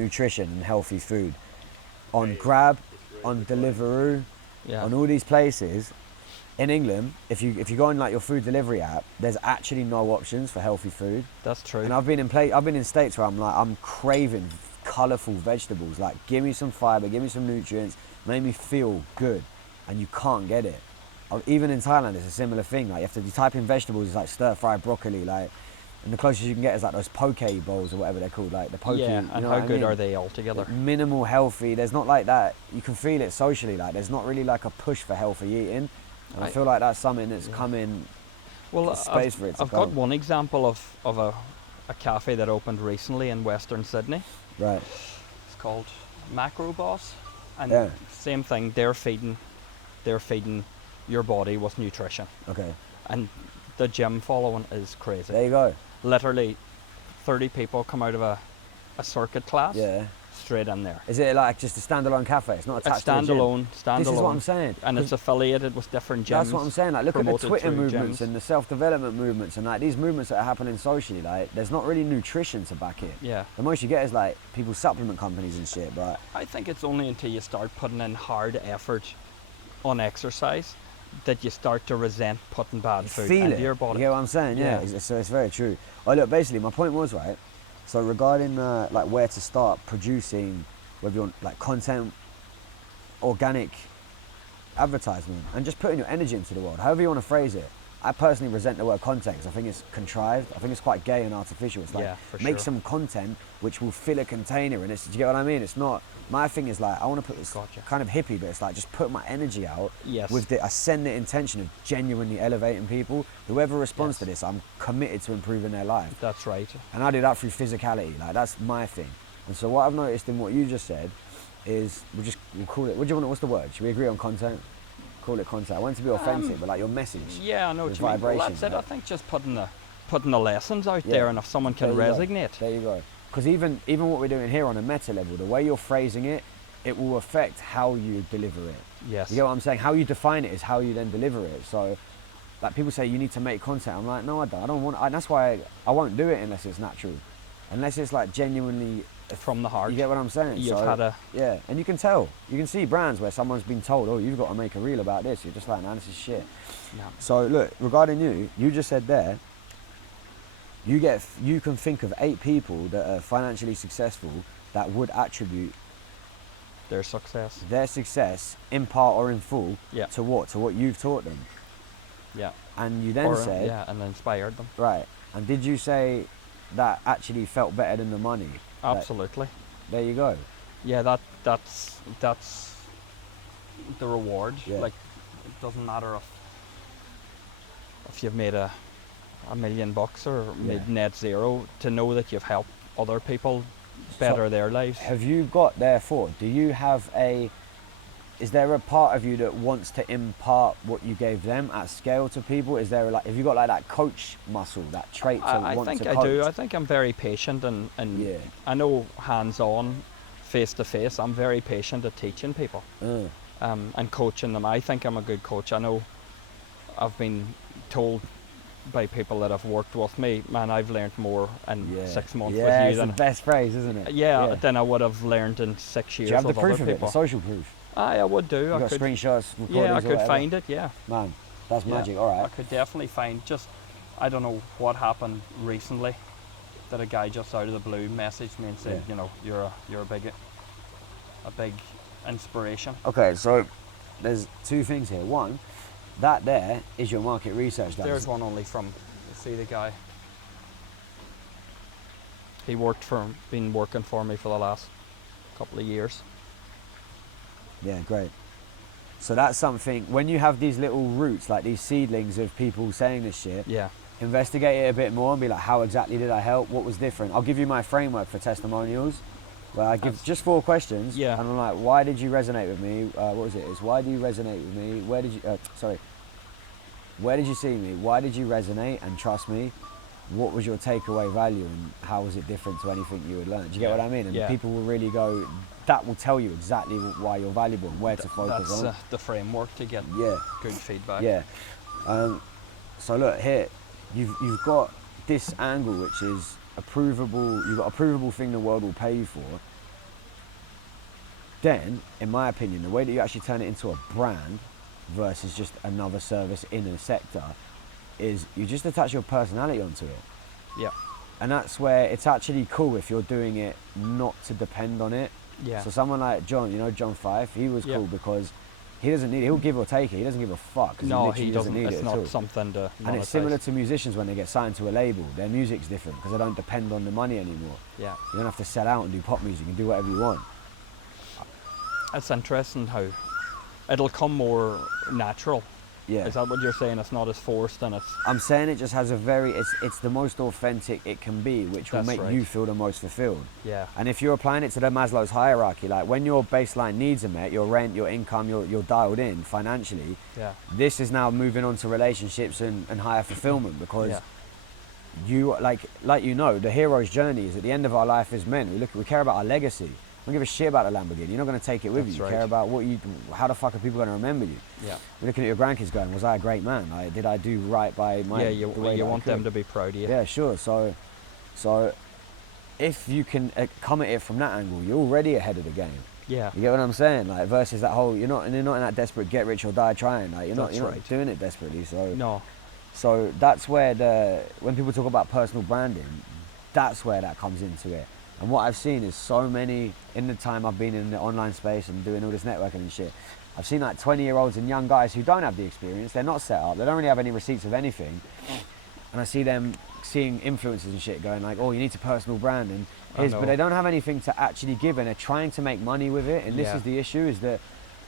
nutrition and healthy food on Grab, on Deliveroo, Yeah. on all these places. In England, if you go on like your food delivery app, there's actually no options for healthy food. That's true. And I've been in states where I'm craving colourful vegetables. Like, give me some fibre, give me some nutrients, make me feel good, and you can't get it. Even in Thailand, it's a similar thing. Like, you type in vegetables, it's like stir-fried broccoli, like, and the closest you can get is like those poke bowls or whatever they're called, like the poke. Yeah, you and know how what I good mean? are they altogether? Like, minimal healthy. There's not like that. You can feel it socially. Like, there's not really like a push for healthy eating. And I feel like that's something that's coming. Well, space for it to I've go. got one example of a cafe that opened recently in Western Sydney. Right. It's called Macro Boss, and Yeah. same thing. They're feeding your body with nutrition, Okay. and the gym following is crazy. There you go. Literally, 30 people come out of a circuit class. Yeah. Straight in there. Is it like just a standalone cafe? It's not It's attached to a gym? standalone. This is what I'm saying. And it's affiliated with different gyms. That's what I'm saying. Like, look at the promoted Twitter through movements gyms. and the self-development movements and like these movements that are happening socially. Like, there's not really nutrition to back it. Yeah. The most you get is like people supplement companies and shit. But I think it's only until you start putting in hard effort on exercise that you start to resent putting bad food feel into it. your body. You get what I'm saying? Yeah. So it's very true. Oh, look, basically, my point was, right. So regarding like where to start producing, whether you want like content, organic advertisement, and just putting your energy into the world, however you want to phrase it. I personally resent the word content because I think it's contrived. I think it's quite gay and artificial. It's like, Yeah, for make sure. some content which will fill a container, and do you get what I mean? It's not, my thing is like, I want to put this Gotcha. kind of hippie, but it's like just put my energy out. Yes. I send the intention of genuinely elevating people. Whoever responds Yes. to this, I'm committed to improving their life. That's right. And I do that through physicality. Like, that's my thing. And so what I've noticed in what you just said is, we'll call it, what's the word? Should we agree on content? Call it content. I want it to be authentic, but like your message. Yeah, I know the what you mean. Well, vibration, that's it. yeah. I think just putting the lessons out Yeah. there, and if someone can There you go. resonate. There you go. Because even what we're doing here on a meta level, the way you're phrasing it, it will affect how you deliver it. Yes. You get what I'm saying? How you define it is how you then deliver it. So, like, people say you need to make content. I'm like, no, I don't. I don't want. And that's why I won't do it unless it's natural, unless it's like genuinely From the heart. You get what I'm saying? You've had a Yeah, and you can tell. You can see brands where someone's been told, oh, you've got to make a reel about this. You're just like, man, this is shit. yeah. So look, regarding you just said there, you can think of 8 people that are financially successful that would attribute their success. their success in part or in full Yeah. to what? To what you've taught them. Yeah. And you then said, yeah, and inspired them. right, and did you say that actually felt better than the money? Like, Absolutely. there you go. Yeah, that's the reward. Yeah. Like, it doesn't matter if you've made $1 million or made net zero, to know that you've helped other people better their lives. Have you got, therefore, is there a part of you that wants to impart what you gave them at scale to people? Is there have you got like that coach muscle, that trait to I want think to I coach? do. I think I'm very patient and Yeah. I know hands-on, face-to-face, I'm very patient at teaching people and coaching them. I think I'm a good coach. I know I've been told by people that have worked with me, man, I've learned more in 6 months with you it's than the best phrase, isn't it? than I would have learned in 6 years Do you have the with proof other of it, the people. social proof? I would do. You I got could, screenshots, recordings, yeah, I or could whatever? find it. Yeah. Man, that's Yeah, magic. All I right. could definitely find. Just, I don't know what happened recently, that a guy just out of the blue messaged me and said, Yeah. you know, you're a big inspiration. Okay, so there's 2 things here. One, that there is your market research. There's one only from. See the guy. Been working for me for the last couple of years. Yeah, great. So that's something, when you have these little roots, like these seedlings of people saying this shit, Yeah. investigate it a bit more and be like, how exactly did I help? What was different? I'll give you my framework for testimonials, where I give just 4 questions. Yeah. And I'm like, why did you resonate with me? What was it? It's why do you resonate with me? Where did you see me? Why did you resonate and trust me? What was your takeaway value and how was it different to anything you had learned? Do you get what I mean? And Yeah. people will really go, that will tell you exactly why you're valuable and where to focus That's on. the framework to get Yeah. good feedback. Yeah. So look here, you've got this angle which is a provable. You've got a provable thing the world will pay you for, then, in my opinion, the way that you actually turn it into a brand versus just another service in a sector is you just attach your personality onto it. Yeah. And that's where it's actually cool if you're doing it not to depend on it. Yeah. So someone like John, you know, John Fife, he was cool because he doesn't need it. He'll give or take it. He doesn't give a fuck. No, he doesn't. need It's it at not all. something to monetize. And it's similar to musicians when they get signed to a label. Their music's different because they don't depend on the money anymore. Yeah. You don't have to sell out and do pop music and do whatever you want. It's interesting how it'll come more natural. Yeah. Is that what you're saying? It's not as forced and it's... I'm saying it just has a very, it's the most authentic it can be, which will That's make right. you feel the most fulfilled. Yeah. And if you're applying it to the Maslow's hierarchy, like when your baseline needs are met, your rent, your income, you're dialed in financially, Yeah. this is now moving on to relationships and higher fulfillment because Yeah. you, like you know, the hero's journey is at the end of our life as men. We care about our legacy. We don't give a shit about the Lamborghini. You're not going to take it with That's you. You right. care about how the fuck are people going to remember you? Yeah. You're looking at your grandkids going, was I a great man? Like, did I do right by my Yeah, the way you that I want could? them to be proud of you. Yeah, sure. So if you can come at it from that angle, you're already ahead of the game. Yeah. You get what I'm saying? Like versus that whole you're not in that desperate get rich or die trying. Like you're That's not right. doing it desperately. So No. so that's where when people talk about personal branding, that's where that comes into it. And what I've seen is so many, in the time I've been in the online space and doing all this networking and shit, I've seen like 20-year-olds and young guys who don't have the experience, they're not set up, they don't really have any receipts of anything. And I see them seeing influencers and shit going like, oh, you need to personal brand, and but they don't have anything to actually give, and they're trying to make money with it. And this is the issue, is that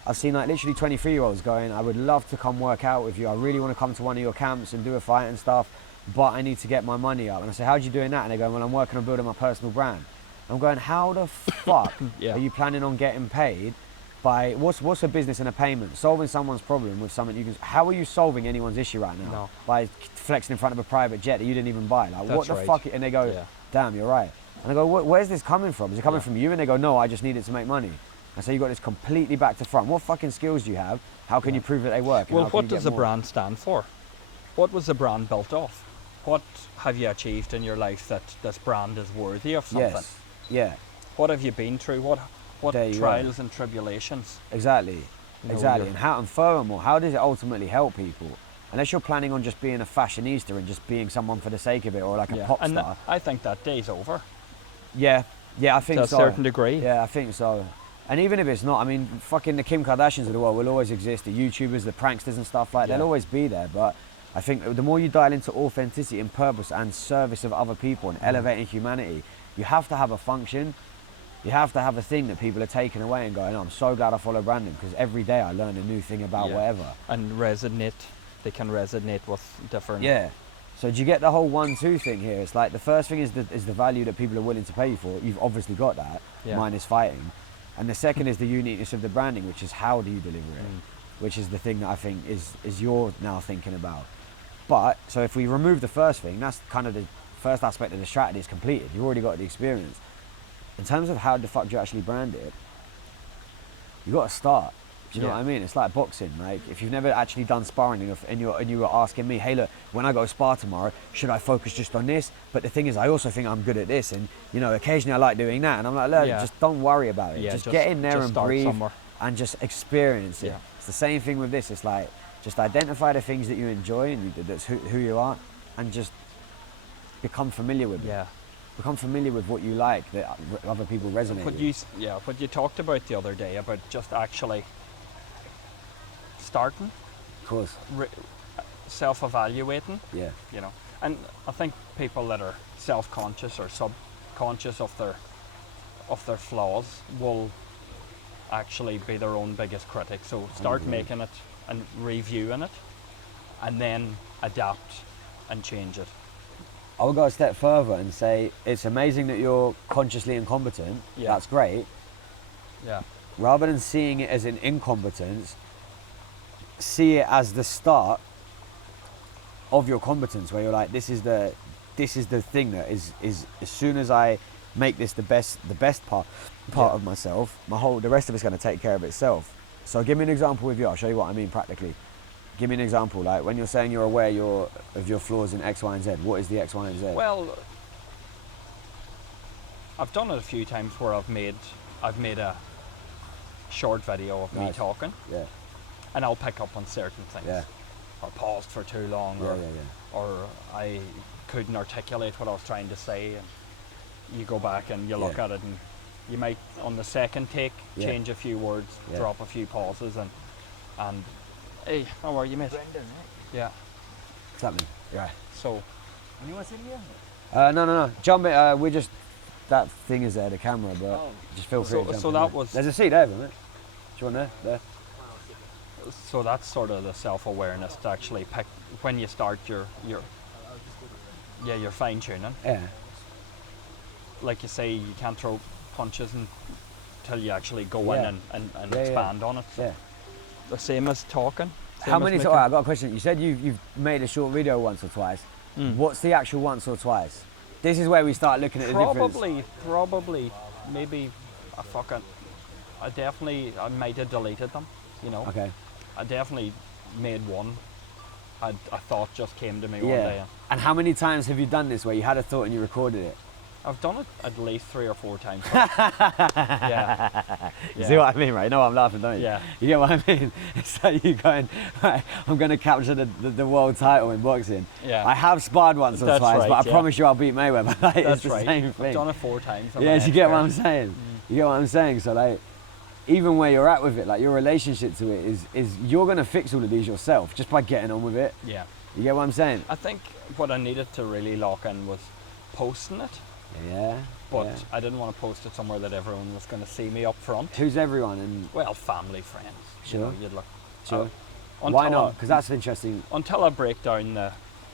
I've seen like literally 23-year-olds going, I would love to come work out with you, I really want to come to one of your camps and do a fight and stuff, but I need to get my money up. And I say, how are you doing that? And they go, well, I'm working on building my personal brand. I'm going, how the fuck are you planning on getting paid by, what's a business and a payment? Solving someone's problem with something you can, how are you solving anyone's issue right now? No. By flexing in front of a private jet that you didn't even buy. Like, what the That's fuck? right. And they go, Yeah. damn, you're right. And I go, where's this coming from? Is it coming Yeah. from you? And they go, no, I just need it to make money. And so you got this completely back to front. What fucking skills do you have? How can you prove that they work? And Well, how can what you get does the more? brand stand for? What was the brand built off? What have you achieved in your life that this brand is worthy of something? Yes, yeah. What have you been through? What There you go. trials and tribulations? Exactly, You know, exactly. And furthermore, how does it ultimately help people? Unless you're planning on just being a fashionista and just being someone for the sake of it, or like a pop and star. I think that day's over Yeah, I think to a so. certain degree. Yeah, I think so. And even if it's not, I mean, fucking the Kim Kardashians of the world will always exist. The YouTubers, the pranksters and stuff like Yeah. they'll always be there. But I think the more you dial into authenticity and purpose and service of other people and elevating humanity, you have to have a function. You have to have a thing that people are taking away and going, oh, I'm so glad I follow Brandon because every day I learn a new thing about Yeah. whatever. And they can resonate with different... Yeah. So do you get the whole 1-2 thing here? It's like the first thing is the value that people are willing to pay you for. You've obviously got that, minus fighting. And the second is the uniqueness of the branding, which is how do you deliver it, which is the thing that I think is you're now thinking about. But, so if we remove the first thing, that's kind of the first aspect of the strategy is completed. You've already got the experience. In terms of how the fuck do you actually brand it, you got to start. Do you know what I mean? It's like boxing. Like if you've never actually done sparring and you were asking me, hey look, when I go spar tomorrow, should I focus just on this? But the thing is, I also think I'm good at this, and you know, occasionally I like doing that. And I'm like, look, just don't worry about it. Just get in there and breathe somewhere. and just experience it. Yeah. It's the same thing with this. It's like just identify the things that you enjoy and that's who you are, and just become familiar with it. Yeah. Become familiar with what you like that other people resonate with. What you talked about the other day about just actually starting, Of course. self-evaluating, Yeah. you know. And I think people that are self-conscious or subconscious of their flaws will actually be their own biggest critic. So start making it and reviewing it, and then adapt and change it. I would go a step further and say it's amazing that you're consciously incompetent. Yeah. That's great. Yeah. Rather than seeing it as an incompetence, see it as the start of your competence, where you're like, this is the thing that is as soon as I make this the best part of myself, the rest of it's going to take care of itself. So give me an example with you. I'll show you what I mean practically. Give me an example, like when you're saying you're aware of your flaws in X, Y, and Z. What is the X, Y, and Z? Well, I've done it a few times where I've made a short video of me Nice. talking, Yeah. and I'll pick up on certain things. Yeah. Or paused for too long, Yeah. or, Yeah. Yeah. or I couldn't articulate what I was trying to say, and you go back and you look Yeah. at it, and you might, on the second take, Yeah. change a few words, Yeah. drop a few pauses, and hey, how are you, mate? Brendan, right? Yeah. What's happening? Yeah. So And you was in here? No. Jump it. We're just that thing is there, the camera, but Oh. just feel free. So- to jump so in that there. was- There's a seat there, isn't it? Do you want there? so that's sort of the self-awareness to actually pick when you start your fine tuning. Yeah. Like you say, you can't throw punches until you actually go Yeah. in and Yeah, yeah. expand on it. Yeah. The same as talking. same How as many? making- Alright, I got a question. You said you've made a short video once or twice. Mm. What's the actual once or twice? This is where we start looking at the difference. Probably, maybe I might have deleted them, you know. Okay. I definitely made one. A thought just came to me one Yeah. day. And how many times have you done this where you had a thought and you recorded it? I've done it at least 3 or 4 times. yeah. You see what I mean, right? You know what I'm laughing, don't you? Yeah. You get what I mean? It's like you going, right, I'm going to capture the world title in boxing. Yeah. I have sparred once or That's twice, right, but I yeah. promise you I'll beat Mayweather. Like, it's That's the right. same I've thing. done it 4 times. on Yeah, my you get what next I'm saying? You get what I'm saying? So like, even where you're at with it, like your relationship to it is you're going to fix all of these yourself just by getting on with it. Yeah. You get what I'm saying? I think what I needed to really lock in was posting it, Yeah. but yeah. I didn't want to post it somewhere that everyone was going to see me up front. Who's everyone? And Well, family, friends. Sure. You know, you'd look. sure. Until Why I- not? Because that's interesting. Until I break down the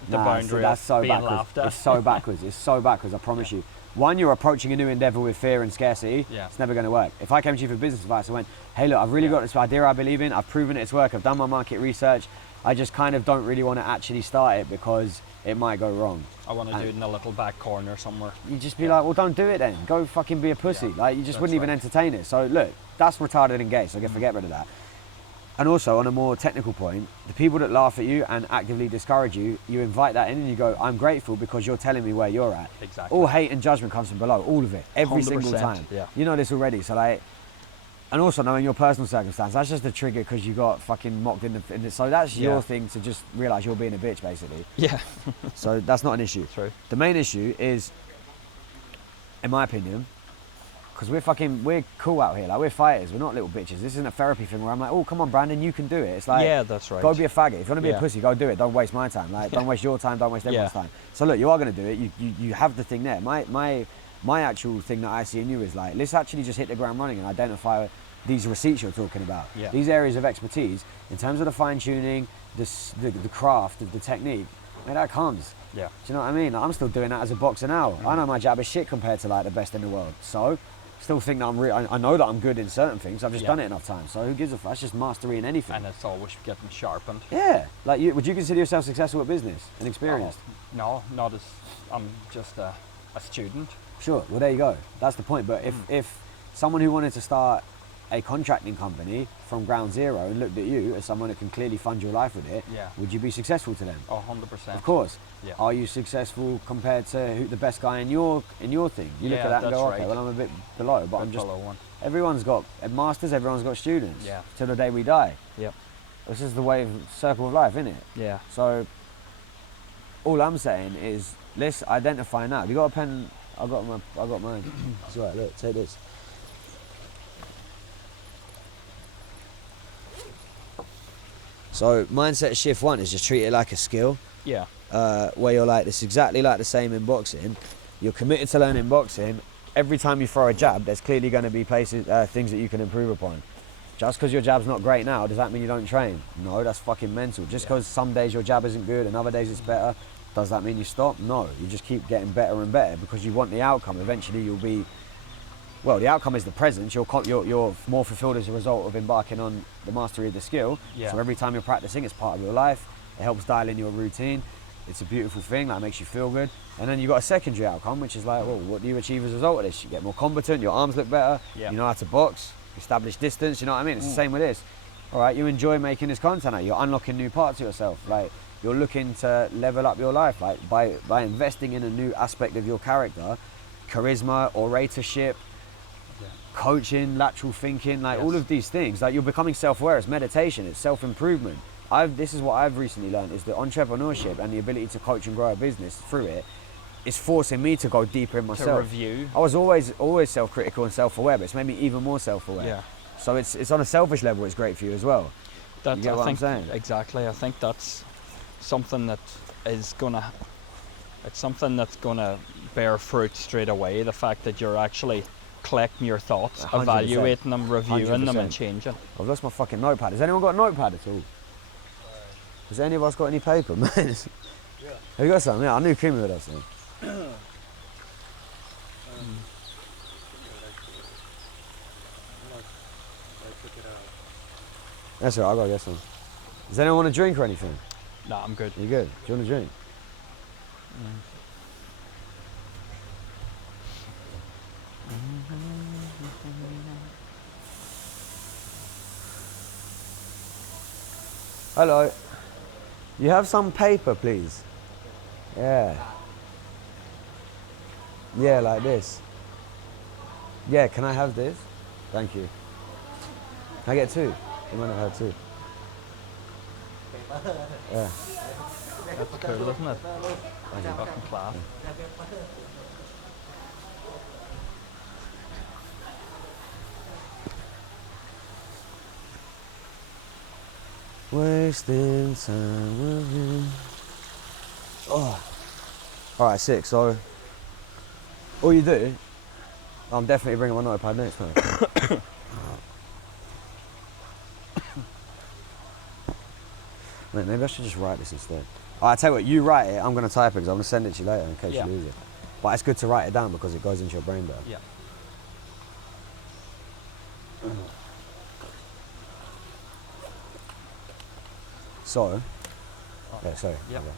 Nah, boundary that's of so being backwards. laughed at. It's so backwards. It's so backwards. I promise you. One, you're approaching a new endeavour with fear and scarcity. Yeah. It's never going to work. If I came to you for business advice, I went, "Hey, look, I've really got this idea I believe in. I've proven it's work. I've done my market research. I just kind of don't really want to actually start it because it might go wrong." I want to do it in a little back corner somewhere. You just be like, "Well, don't do it then. Go fucking be a pussy." Yeah, Like you just that's wouldn't even right. entertain it. So look, that's retarded and gay. So forget rid of that. And also, on a more technical point, the people that laugh at you and actively discourage you, you invite that in and you go, "I'm grateful because you're telling me where you're at." Exactly. All hate and judgment comes from below, all of it, every single 100%, time. yeah. You know this already, so like, and also knowing your personal circumstance, that's just a trigger because you got fucking mocked in the so that's Yeah. your thing to just realise you're being a bitch, basically. Yeah. So that's not an issue. True. The main issue is, in my opinion, because we're cool out here, like we're fighters, we're not little bitches. This isn't a therapy thing where I'm like, "Oh, come on, Brandon, you can do it." It's like, Yeah, that's right. go be a faggot. If you want to be Yeah. a pussy, go do it. Don't waste my time. Like, don't waste your time. Don't waste everyone's Yeah. time. So look, you are going to do it. You have the thing there. My actual thing that I see in you is like, let's actually just hit the ground running and identify these receipts you're talking about. Yeah. These areas of expertise in terms of the fine tuning, the craft of the technique. Man, that comes. Yeah. Do you know what I mean? Like, I'm still doing that as a boxer now. I know my jab is shit compared to like the best in the world. So, still think that I know that I'm good in certain things. I've just Yeah. done it enough times. So who gives a fuck? That's just mastery in anything. And it's always getting sharpened. Yeah. Like, would you consider yourself successful at business and experienced? Oh, no, not as. I'm just a student. Sure. Well, there you go. That's the point. But if someone who wanted to start a contracting company from ground zero and looked at you as someone that can clearly fund your life with it, Yeah. would you be successful to them? 100%. Of course. Yeah. Are you successful compared to the best guy in your thing? You look Yeah, at that and go, that's okay, right. well I'm a bit below, but I'm Bit just. below one. Everyone's got masters. Everyone's got students. Yeah. Till the day we die. Yep. This is the way of circle of life, isn't it? Yeah. So. All I'm saying is let's identify now. Have you got a pen? I got mine. It's all right. Look, take this. So mindset shift one is just treat it like a skill. Yeah. Where you're like, it's exactly like the same in boxing. You're committed to learning boxing. Every time you throw a jab, there's clearly going to be places, things that you can improve upon. Just because your jab's not great now, does that mean you don't train? No, that's fucking mental. Just because some days your jab isn't good and other daase it's better, does that mean you stop? No, you just keep getting better and better because you want the outcome. Eventually you'll be, well, the outcome is the present. You're more fulfilled as a result of embarking on the mastery of the skill. Yeah. So every time you're practicing, it's part of your life. It helps dial in your routine. It's a beautiful thing, that makes you feel good. And then you've got a secondary outcome, which is like, well, what do you achieve as a result of this? You get more competent, your arms look better, Yeah. you know how to box, establish distance, you know what I mean? It's the same with this. All right, you enjoy making this content now. You're unlocking new parts of yourself. Like, you're looking to level up your life, like by investing in a new aspect of your character, charisma, oratorship, coaching, lateral thinking, like Yes. all of these things. Like you're becoming self-aware. It's meditation. It's self-improvement. This is what I've recently learned is that entrepreneurship and the ability to coach and grow a business through it is forcing me to go deeper in To myself. review. I was always self-critical and self-aware, but it's made me even more self-aware. Yeah. So it's on a selfish level. It's great for you as well. That, You get I what I'm think saying? exactly. I think that's something that is gonna. It's something that's gonna bear fruit straight away. The fact that you're actually collecting your thoughts, 100%. evaluating them, reviewing them, and 100%. changing. I've lost my fucking notepad. Has anyone got a notepad at all? Has any of us got any paper, man? Yeah. Have you got some? Yeah, I knew Creamy with us. Then. That's all right, I gotta get some. Does anyone want a drink or anything? Nah, I'm good. You good? Do you want a drink? Hello. You have some paper, please? Yeah. Yeah, like this. Yeah, can I have this? Thank you. Can I get two? You might have had two. Yeah. That's cool, isn't it? Fucking class. Wasting time with you. Oh. Alright, sick. So, all you do, I'm definitely bringing my notepad next time. Mate, maybe I should just write this instead. Alright, I tell you what, you write it, I'm going to type it because I'm going to send it to you later in case Yeah. you lose it. But it's good to write it down because it goes into your brain better. Yeah. So, yeah, sorry. Yep. Okay.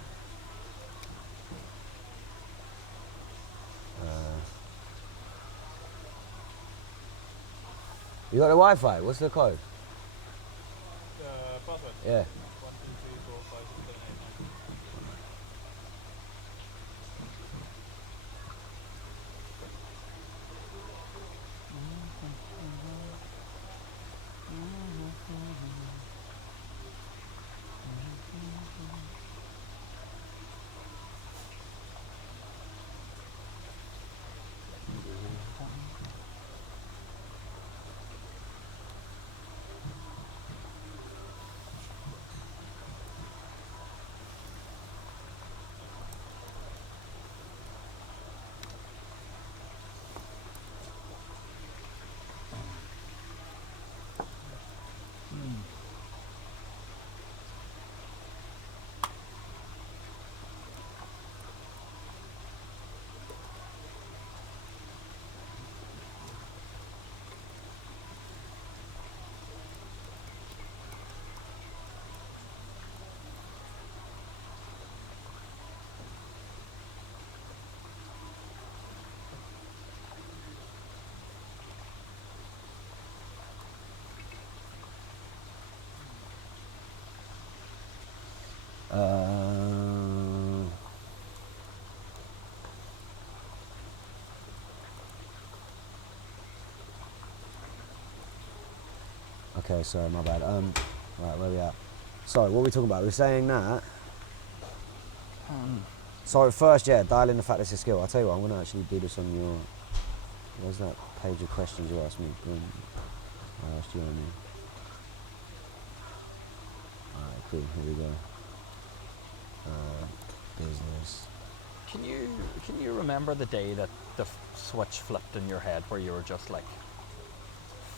You got the Wi-Fi? What's the code? Password. Yeah. 1, 2, 3, 4, 5, 6, 7, 8, 9. Okay, sorry, my bad. Right, where we at? Sorry, what were we talking about? We were saying that. So first, yeah, dial in the fact it's a skill. I'll tell you what, I'm gonna actually do this on your. Where's that page of questions you asked me? Boom. I asked you on there. Alright, cool. Here we go. Business. Can you remember the day that the switch flipped in your head where you were just like,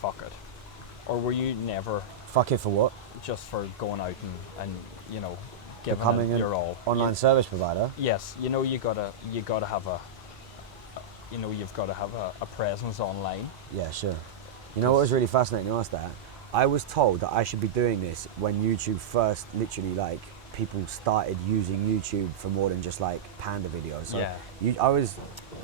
fuck it, or were you never Fuck it for what? just for going out and you know giving Becoming it an your all? online service provider. Yes, you know you gotta have you've got to have a presence online. Yeah, sure. You know what was really fascinating? You asked that. I was told that I should be doing this when YouTube first, literally, like, people started using YouTube for more than just like panda videos. So Yeah. I was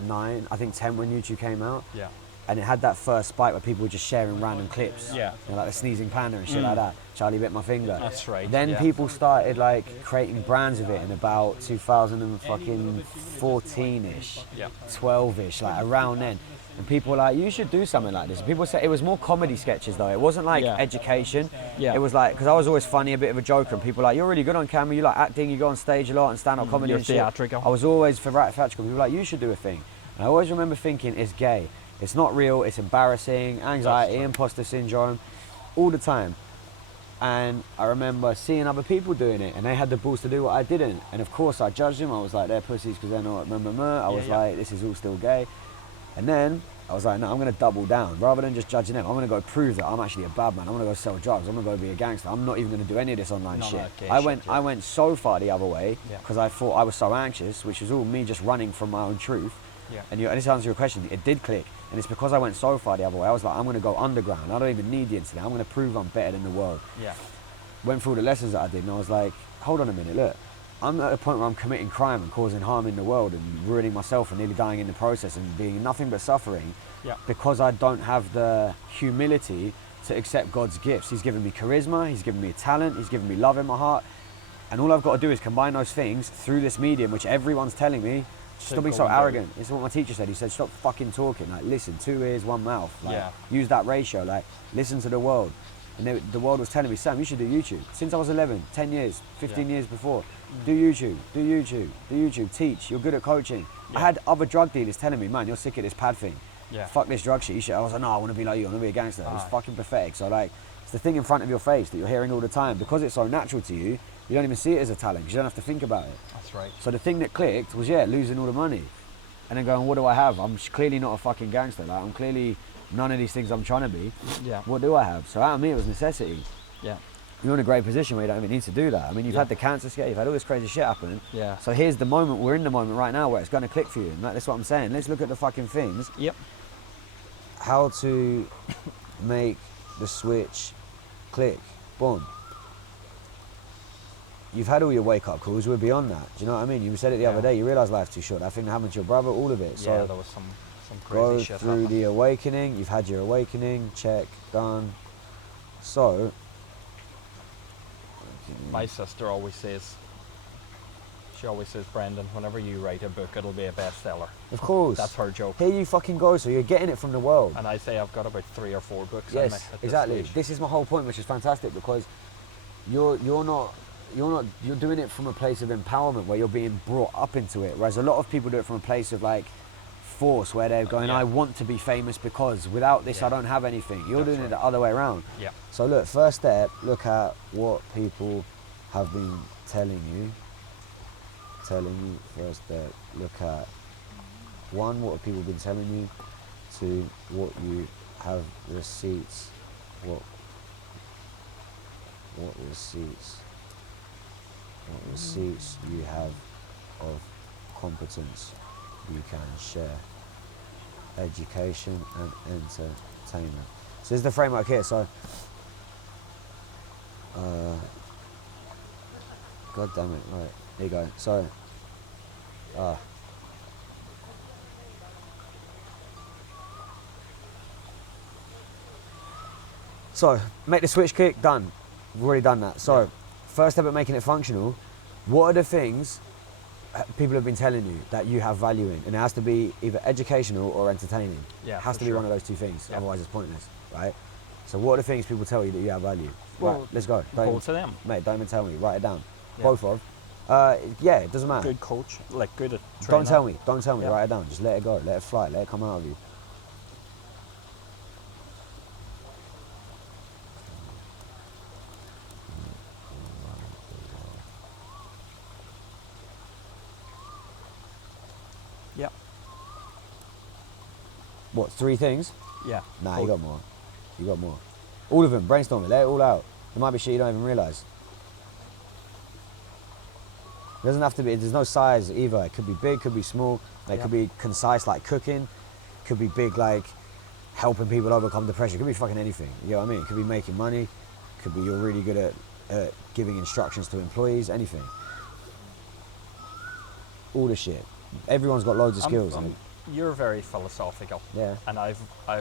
9, I think 10 when YouTube came out, Yeah. and it had that first spike where people were just sharing random clips. Yeah. You know, like the sneezing panda and shit like that. Charlie bit my finger. That's right, Then yeah. people started like creating brands of it in about 2014-ish, Yeah. 12-ish, like around then. And people were like, you should do something like this. And people said it was more comedy sketches though. It wasn't like Yeah. education. Yeah. It was like, because I was always funny, a bit of a joker. And people were like, you're really good on camera. You like acting. You go on stage a lot and stand up comedy You're and shit. theatrical. I was always theatrical. People were like, you should do a thing. And I always remember thinking, it's gay. It's not real. It's embarrassing. Anxiety, true. imposter syndrome, all the time. And I remember seeing other people doing it, and they had the balls to do what I didn't. And of course, I judged them. I was like, they're pussies because they're not. I was yeah. like, this is all still gay. And then I was like, no, I'm going to double down. Rather than just judging them, I'm going to go prove that I'm actually a bad man. I'm going to go sell drugs. I'm going to go be a gangster. I'm not even going to do any of this online None of shit. that gay I shit, went, yeah. I went so far the other way Yeah. because I thought I was so anxious, which was all me just running from my own truth. Yeah. And this answers your question. It did click, and it's because I went so far the other way. I was like, I'm going to go underground. I don't even need the internet. I'm going to prove I'm better than the world. Yeah. Went through all the lessons that I did, and I was like, hold on a minute, look. I'm at a point where I'm committing crime and causing harm in the world and ruining myself and nearly dying in the process and being nothing but suffering Yeah. because I don't have the humility to accept God's gifts. He's given me charisma, he's given me talent, he's given me love in my heart. And all I've got to do is combine those things through this medium, which everyone's telling me, stop being so go and do arrogant. This is what my teacher said. He said, stop fucking talking. Like, listen, 2 ears, 1 mouth. Like, Yeah. use that ratio. Like, listen to the world. And the world was telling me, Sam, you should do YouTube. Since I was 11, 10 years, 15 years before, do YouTube, do YouTube, do YouTube, teach, you're good at coaching. I had other drug dealers telling me, man, you're sick of this pad thing. Yeah. Fuck this drug shit. You should. I was like, no, I want to be like you, I want to be a gangster. It was Aye. fucking pathetic. So like, it's the thing in front of your face that you're hearing all the time. Because it's so natural to you, you don't even see it as a talent, because you don't have to think about it. That's right. So the thing that clicked was, yeah, losing all the money. And then going, what do I have? I'm clearly not a fucking gangster. Like, I'm clearly none of these things I'm trying to be. Yeah. What do I have? So out of me, it was necessity. Yeah. You're in a great position where you don't even need to do that. I mean, you've Yeah. had the cancer scare, you've had all this crazy shit happen. Yeah. So here's the moment, we're in the moment right now where it's going to click for you. And that's what I'm saying. Let's look at the fucking things. Yep. How to make the switch click. Boom. You've had all your wake-up calls, we're beyond that. Do you know what I mean? You said it the other Yeah. day, you realise life's too short. That thing that happened to your brother, all of it. Yeah, So there was some go crazy shit through happening. the awakening. You've had your awakening, check, done. So, My sister always says, Brendan, whenever you write a book, it'll be a bestseller. of course, That's her joke. here you fucking go. So you're getting it from the world. And I say I've got about 3 or 4 books in me Yes, at exactly. This stage. This is my whole point, which is fantastic because you're doing it from a place of empowerment where you're being brought up into it. Whereas a lot of people do it from a place of like force, where they're going, Yeah. I want to be famous because without this Yeah. I don't have anything. You're That's doing it right. the other way around. Yeah. So look, first step, look at what people have been telling you. First step, look at 1, what have people been telling you? 2, what you have receipts. What receipts you have of competence you can share. Education and entertainment. So this is the framework here. So, God damn it! Right, here you go. So, so make the switch click. Done. We've already done that. So, Yeah. first step at making it functional. What are the things people have been telling you that you have value in? And it has to be either educational or entertaining. Yeah, It has for to be sure. one of those two things. Yeah. Otherwise, it's pointless, right? So, what are the things people tell you that you have value? Well, right, let's go. Don't Both of them. Mate, don't even tell me. Write it down. Yeah. Both of. Yeah, it doesn't matter. Good coach, like good at Don't training. tell me. Don't tell me. Yeah. Write it down. Just let it go. Let it fly. Let it come out of you. Yeah. What, 3 things? Yeah. Nah, Coach. you got more. You got more. All of them. Brainstorm it. Let it all out. There might be shit you don't even realise. It doesn't have to be. There's no size either. It could be big, could be small. It Yeah. could be concise, like cooking. Could be big, like helping people overcome depression. It could be fucking anything. You know what I mean? It could be making money. Could be you're really good at giving instructions to employees. Anything. All the shit. Everyone's got loads of skills. and You're very philosophical, yeah, and I've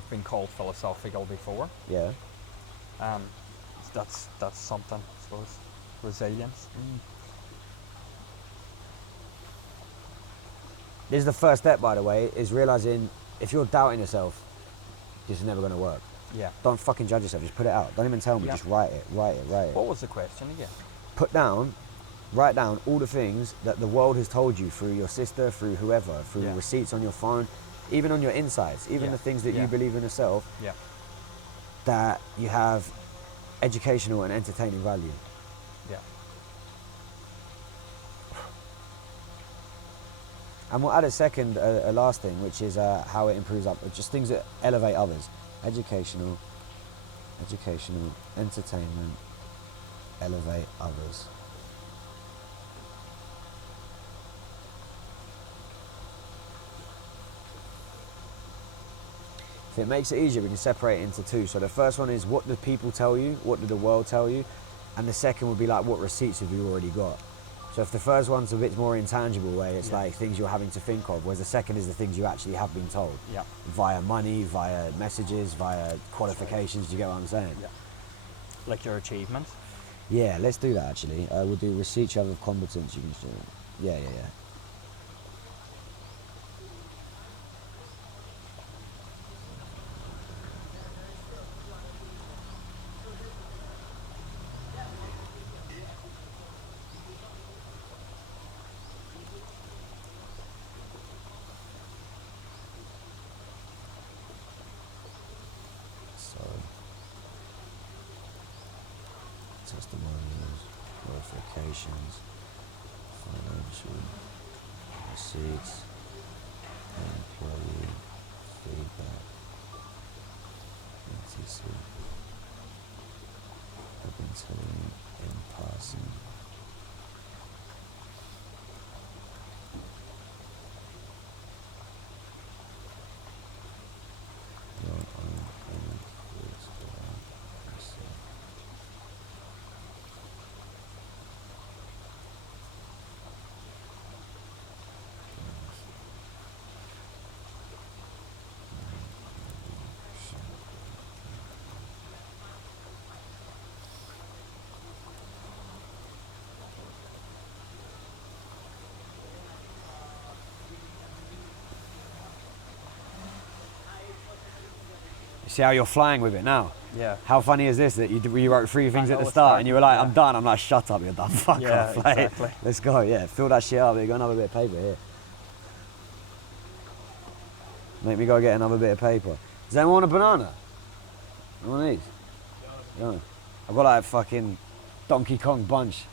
been called philosophical before. yeah. That's something, I suppose. Resilience. This is the first step, by the way, is realizing if you're doubting yourself, this is never going to work. Yeah. Don't fucking judge yourself. Just put it out. Don't even tell me. Yeah. Just write it. What was the question again? Write down all the things that the world has told you through your sister, through whoever, through Yeah. receipts on your phone, even on your insights, even Yeah. the things that Yeah. you believe in yourself, Yeah. that you have educational and entertaining value. Yeah. And we'll add a last thing, which is how it improves just things that elevate others. Educational, entertainment, elevate others. If it makes it easier, we can separate it into two. So the first one is, what do people tell you? What did the world tell you? And the second would be like, what receipts have you already got? So if the first one's a bit more intangible way, it's like things you're having to think of, whereas the second is the things you actually have been told. Yeah. Via money, via messages, via qualifications, do you get what I'm saying? Yeah. Like your achievements. Yeah, let's do that actually. We'll do receipts you have of competence, you can show. Yeah. So, testimonials, qualifications, financial receipts, employee feedback, etc. I've been telling you in passing. Your own influence for yourself. See how you're flying with it now? Yeah. How funny is this that you wrote three things I at the know, start and you were like, yeah. I'm done. I'm like, shut up, you're done. Fuck Yeah, off. Like, exactly. let's go. Yeah, fill that shit up. You got another bit of paper here. Make me go get another bit of paper. Does anyone want a banana? One of these? Yeah. I've got like a fucking Donkey Kong bunch.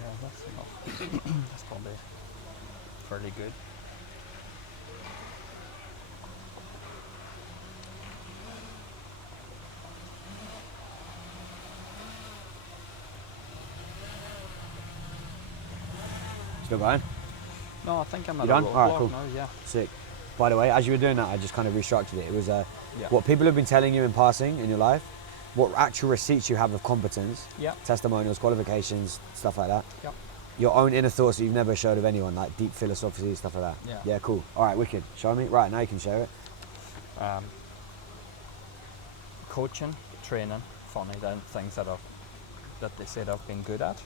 Yeah, that's enough. That's probably fairly good. Still going? No, I think I'm You at done? a Alright, roadblock cool. now, yeah. Sick. By the way, as you were doing that, I just kind of restructured it. It was Yeah. what people have been telling you in passing in your life, what actual receipts you have of competence, Yeah. testimonials, qualifications, stuff like that. Yep. Your own inner thoughts that you've never showed of anyone, like deep philosophy, stuff like that. Yeah. Yeah, cool. All right, wicked. Show me. Right, now you can share it. Coaching, training, funny, then things that they said I've been good at.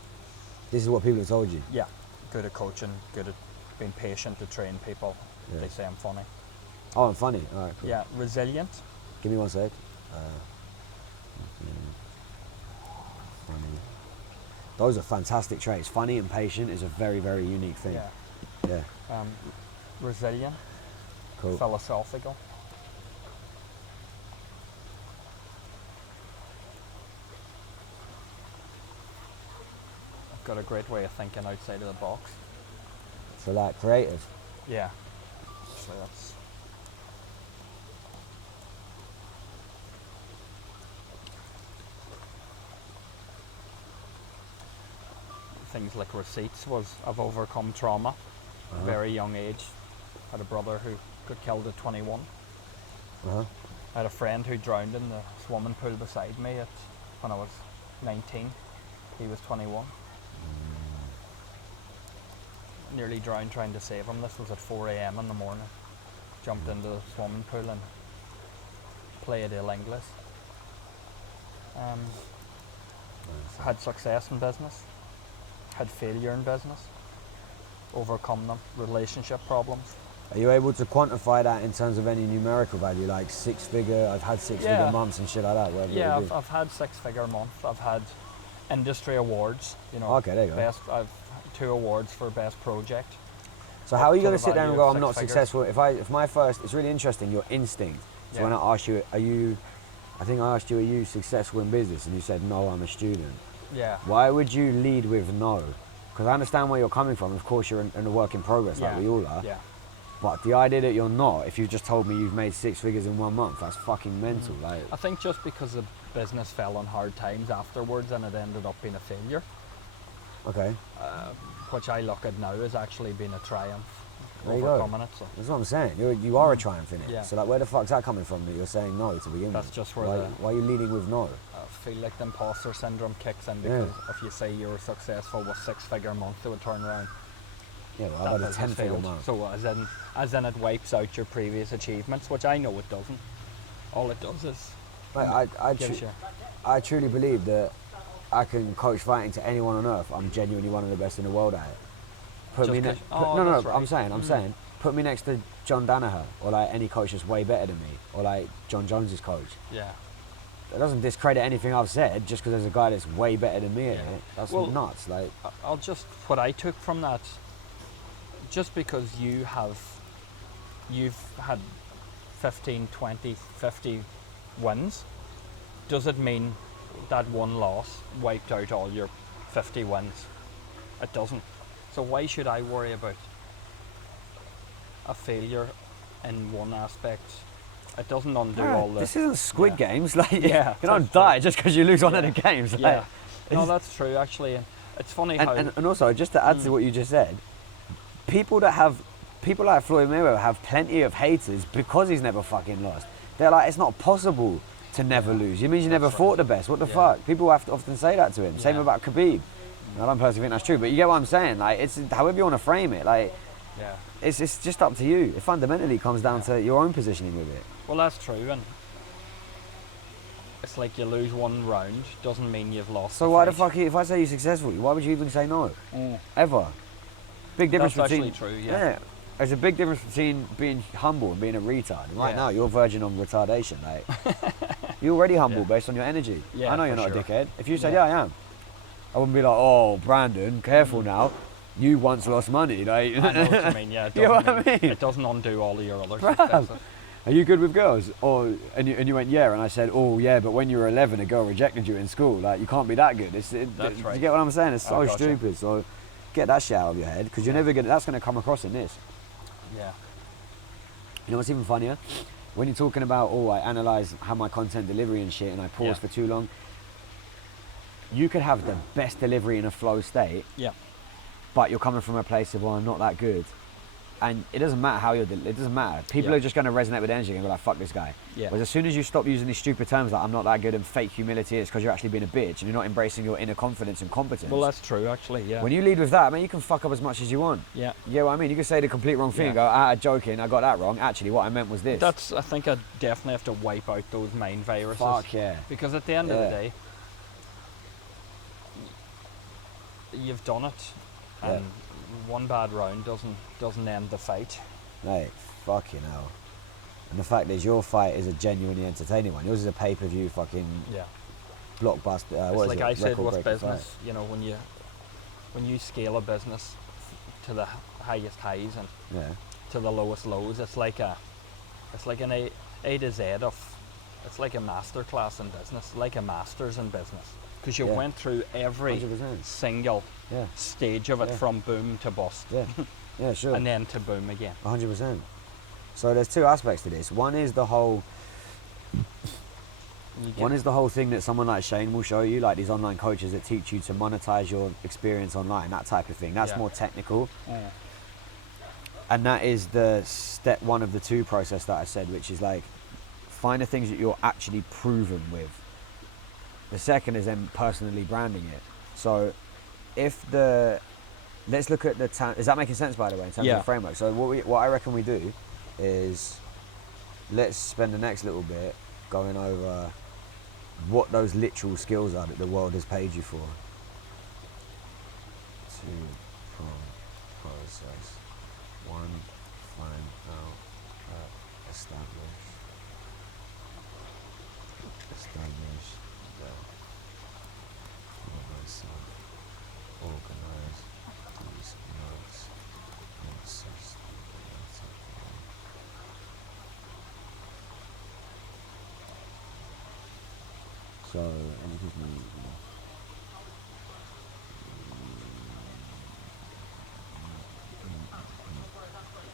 This is what people have told you. Yeah. Good at coaching, good at being patient to train people. Yeah. They say I'm funny. Oh, I'm funny. All right, cool. Yeah, resilient. Give me one sec. Funny. Those are fantastic traits. Funny and patient is a very, very unique thing. Yeah. Yeah. Resilient, Cool. philosophical. got a great way of thinking outside of the box. So like creative. Yeah. So that's things like receipts was I've overcome trauma at a very young age. Had a brother who got killed at 21. Uh-huh. I had a friend who drowned in the swimming pool beside me when I was 19. He was 21. Nearly drowned trying to save him. This was at 4 a.m. in the morning. Jumped into the swimming pool and played El Inglés. Had success in business. Had failure in business. Overcome them. Relationship problems. Are you able to quantify that in terms of any numerical value, like I've had six-figure months and shit like that? Whatever Yeah, it be? I've had six-figure month. I've had industry awards. You know. Okay, there you go. I've 2 awards for best project. So how are you to going the to sit there and value go, of I'm not 6 figures. successful? If my first, it's really interesting, your instinct. So when I asked you, I think I asked you, are you successful in business? And you said, no, I'm a student. Yeah. Why would you lead with no? Because I understand where you're coming from. Of course, you're in a work in progress, like we all are. Yeah. But the idea that you're not, if you just told me you've made 6 figures in 1 month, that's fucking mental. Like, I think just because the business fell on hard times afterwards and it ended up being a failure, okay, which I look at now as actually being a triumph, there you go. overcoming it. So That's what I'm saying. You are a triumph in it. Yeah. So like, where the fuck's that coming from that you're saying no to begin that's with? just where Why are you leading with no? I feel like the imposter syndrome kicks in because if you say you were successful with 6-figure month, they would turn around. Yeah, well, That I've had a business 10-figure failed. month. So as in it wipes out your previous achievements, which I know it doesn't. All it does is Like, gives you. I truly believe that I can coach fighting to anyone on earth. I'm genuinely one of the best in the world at it. Just No, 'cause- that's right. I'm saying, put me next to John Danaher or like any coach that's way better than me, or like John Jones's coach. Yeah. It doesn't discredit anything I've said just because there's a guy that's way better than me at Yeah. it. That's Well, nuts. Like, I'll just what I took from that. Just because you've had 15, 20, 50 wins, does it mean that one loss wiped out all your 50 wins? It doesn't. So why should I worry about a failure in one aspect? It doesn't undo all the... this isn't Squid Games. Like, Yeah, you don't that's die just because you lose one of the games. Like, Yeah. No, that's true, actually. It's funny how... and also, just to add to what you just said, people like Floyd Mayweather have plenty of haters because he's never fucking lost. They're like, it's not possible to never lose. You mean you never fought the best? What the fuck? People have to often say that to him. Same Yeah. about Khabib. I don't personally think that's true, but you get what I'm saying. Like, it's however you want to frame it. Like, Yeah. it's just up to you. It fundamentally comes down to your own positioning with it. Well, that's true, and it's like you lose one round doesn't mean you've lost. So why the fuck? If I say you're successful, why would you even say no? Ever? Big difference That's between. actually true, yeah. There's a big difference between being humble and being a retard. And right Yeah. now, you're verging on retardation. Like, you're already humble Yeah. based on your energy. Yeah, I know you're for not a sure. dickhead. If you said, Yeah. yeah, I am, I wouldn't be like, oh, Brandon, careful now. You once lost money. Like, I know what you mean. Yeah, it You know doesn't what I mean? It doesn't undo all of your other Bruv. successes. Are you good with girls? And you went, yeah. And I said, oh, yeah, but when you were 11, a girl rejected you in school. Like, you can't be that good. That's You right. get what I'm saying? It's so I gotcha. stupid. So get that shit out of your head because you're never going to, that's going to come across in this. Yeah. You know what's even funnier? When you're talking about, oh, I analyse how my content delivery and shit and I pause Yeah. for too long, you could have the best delivery in a flow state, Yeah. but you're coming from a place of, well, I'm not that good. And it doesn't matter how it doesn't matter. People Yeah. are just going to resonate with energy and go like, fuck this guy. Yeah. Whereas as soon as you stop using these stupid terms like I'm not that good and fake humility, it's because you're actually being a bitch and you're not embracing your inner confidence and competence. Well, that's true, actually. Yeah. When you lead with that, man, you can fuck up as much as you want. Yeah. You get what I mean? You can say the complete wrong thing and go, joking, I got that wrong. Actually, what I meant was this. That's. I think I definitely have to wipe out those mind viruses. Fuck yeah. Because at the end of Yeah. the day, you've done it, Yeah. and one bad round doesn't end the fight. Mate, fucking hell. And the fact is, your fight is a genuinely entertaining one. Yours is a pay-per-view fucking Yeah. blockbuster. It's What is like it? I said with Record-breaking business, fight. you know, when you scale a business to the highest highs and Yeah. to the lowest lows, it's like an A to Z of, it's like a master class in business, like a master's in business. because you Yeah. went through every 100%. single Yeah, stage of it, Yeah. from boom to bust, yeah, yeah, sure. and then to boom again. 100%. So there's two aspects to this. One is the whole thing that someone like Shane will show you, like these online coaches that teach you to monetize your experience online, that type of thing. That's Yeah. more technical. And that is the step one of the two process that I said, which is like find the things that you're actually proven with. The second is then personally branding it. So let's look at is that making sense, by the way, in terms Yeah. of the framework? So what I reckon we do is let's spend the next little bit going over what those literal skills are that the world has paid you for. Two-prong process. One, find out, establish the myself, organize these notes, and systematically. So, anything from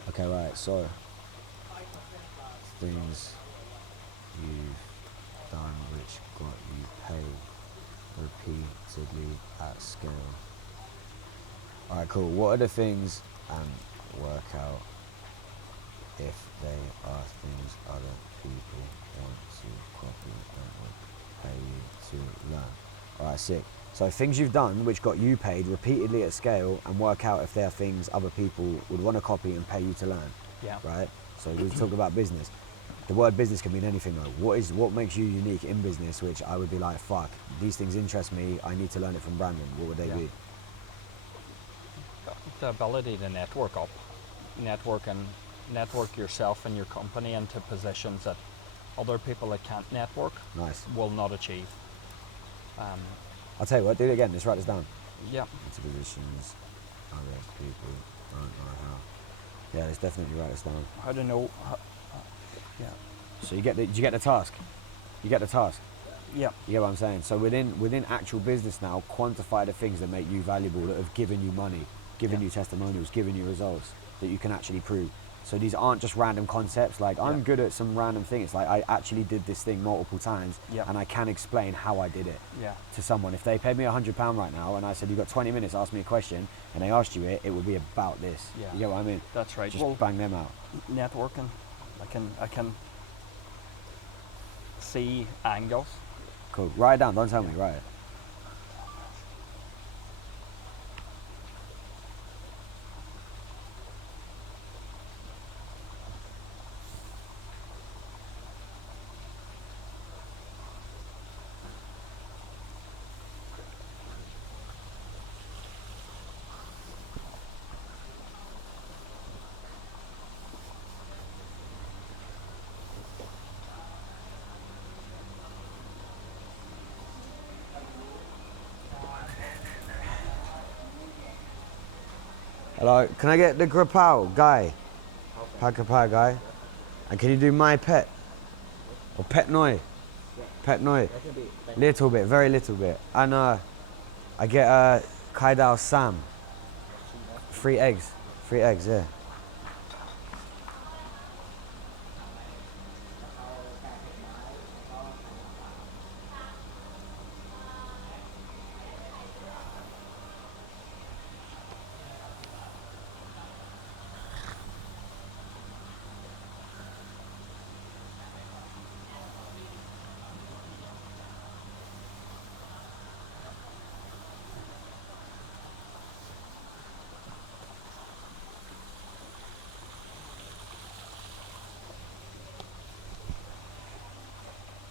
okay, right, so things you've done which got you paid repeatedly at scale. Alright, cool. What are the things, and work out if they are things other people want to copy and would pay you to learn. Alright, sick. So things you've done which got you paid repeatedly at scale, and work out if they are things other people would want to copy and pay you to learn. Yeah. Right? So we talk about business. The word business can mean anything though. What makes you unique in business, which I would be like, fuck, these things interest me, I need to learn it from Brandon. What would they Yeah. be? The ability to network yourself and your company into positions that other people that can't network Nice. will not achieve. I'll tell you what, do it again, let's write this down. Yeah. Into positions other people don't know how. Yeah, let's definitely write this down. How to know. Yeah. So you get the task. You get the task. Yeah. You get what I'm saying? So within actual business now, quantify the things that make you valuable, that have given you money, given Yeah. you testimonials, given you results that you can actually prove. So these aren't just random concepts, like I'm Yeah. good at some random thing. It's like I actually did this thing multiple times, Yeah. and I can explain how I did it Yeah. to someone. If they paid me £100 right now and I said, you've got 20 minutes, ask me a question, and they asked you it would be about this. Yeah. You get what I mean? That's right. Just Well, bang them out. networking, I can see angles. Cool. Write it down, don't tell me, write it. Hello, can I get the grapau guy? Pacapau guy. And can you do my pet? Or pet noi? Pet noi. Little bit, very little bit. And I get Kai Dao Sam. 3 eggs. 3 eggs, yeah.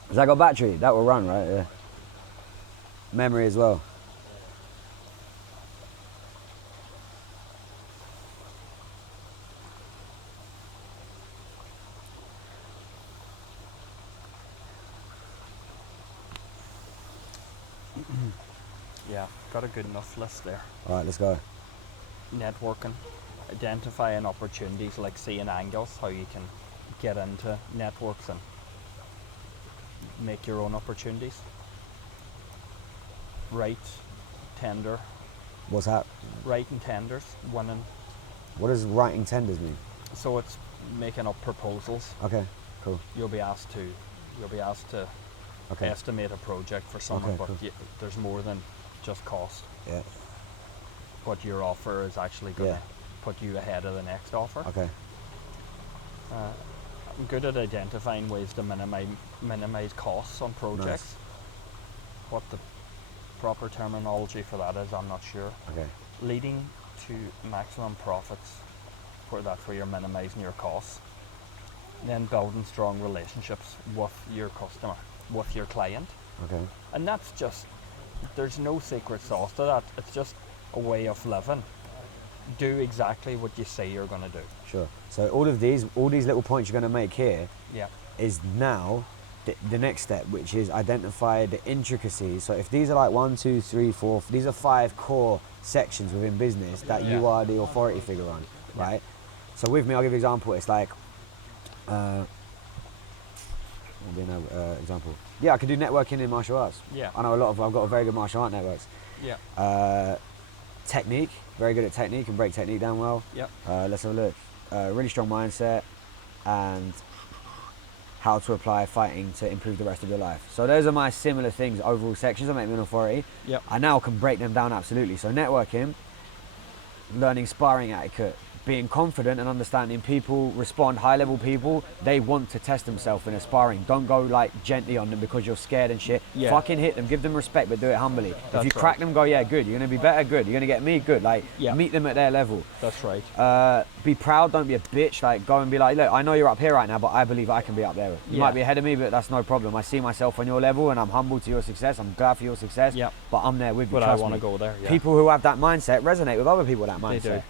Has that got battery? That will run, right? Yeah. Memory as well. Yeah. Got a good enough list there. All right, let's go. Networking, identifying opportunities, like seeing angles, how you can get into networks and make your own opportunities. write, tender, What's that? writing tenders, winning. What does writing tenders mean? So it's making up proposals. Okay, cool. You'll be asked to Okay. estimate a project for someone, Okay, but cool. there's more than just cost. Yeah. But your offer is actually going to Yeah. put you ahead of the next offer. Okay. I'm good at identifying ways to minimize costs on projects. What the proper terminology for that is, I'm not sure. Okay. Leading to maximum profits for you're minimizing your costs. Then building strong relationships with your customer, with your client. Okay. And that's just, there's no secret sauce to that. It's just a way of living. Do exactly what you say you're going to do. Sure. So all these little points you're going to make here Yeah. is now the next step, which is identify the intricacies. So if these are like 1, 2, 3, 4, these are 5 core sections within business that you Yeah. are the authority figure on, right? So with me, I'll give you an example. It's like, example. Yeah, I could do networking in martial arts. Yeah. I know I've got a very good martial art networks. Yeah. Technique, very good at technique and break technique down well. Yep. Let's have a look. Really strong mindset and how to apply fighting to improve the rest of your life. So those are my similar things, overall sections that make me an authority. Yep. I now can break them down absolutely. So networking, learning sparring etiquette, being confident and understanding people respond, high level people, they want to test themselves in a sparring. Don't go like gently on them because you're scared and shit. Yeah. Fucking hit them, give them respect, but do it humbly. If That's you right. crack them, go, yeah, good, you're gonna be better, good, you're gonna get me, good. Like, Yeah. meet them at their level. That's right. Be proud, don't be a bitch. Like, go and be like, look, I know you're up here right now, but I believe I can be up there. You Yeah. might be ahead of me, but that's no problem. I see myself on your level and I'm humble to your success. I'm glad for your success, Yeah. but I'm there with you, But I trust want to me. go there. Yeah. People who have that mindset resonate with other people with that They mindset. do.